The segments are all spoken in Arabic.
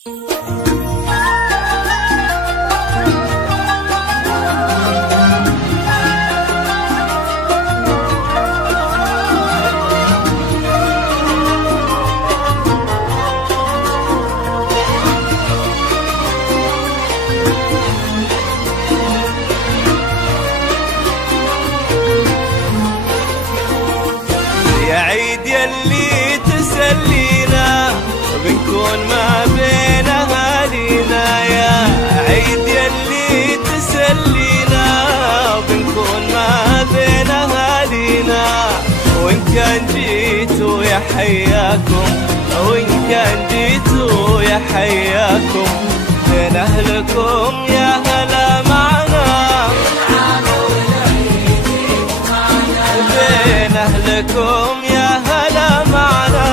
يا عيد يلي تسلينا بنكون ما بين أهالينا، يا عيد يلي تسلينا بنكون ما بين أهالينا. وإن كان جيتوا يا حياكم، وإن كان جيتوا يا حياكم، بين أهلكم يا هلا معنا، بين أهلكم يا هلا معنا.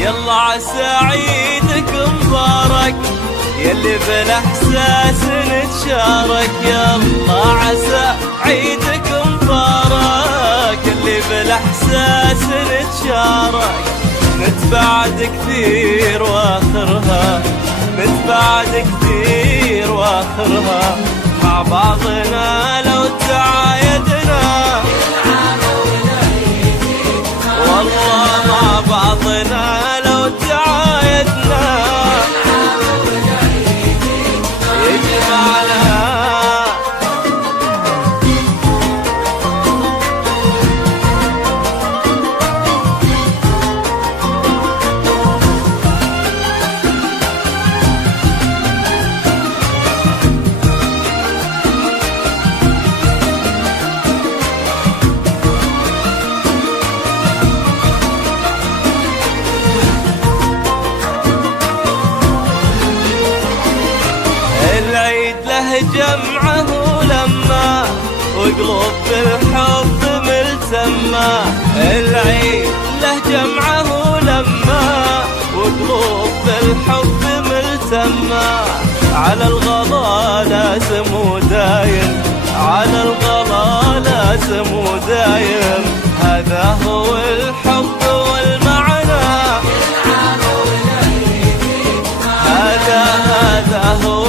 يلا عسى عيدك مبارك يلي بالاحساس نتشارك، يلا عسى عيدك مبارك يلي بالاحساس نتشارك. نتبعد كثير واخرها، نتبعد كثير واخرها، مع بعضنا لو تعايدنا، والله مع بعضنا لو تعايدنا يجمعنا. العيد له جمعه لما وقلوب بالحب ملتمة، العيد له جمعه لما وقلوب بالحب ملتمة. على الغلا لازم ودايم، على الغلا لازم ودايم، هذا هو الحب والمعنى، هذا هو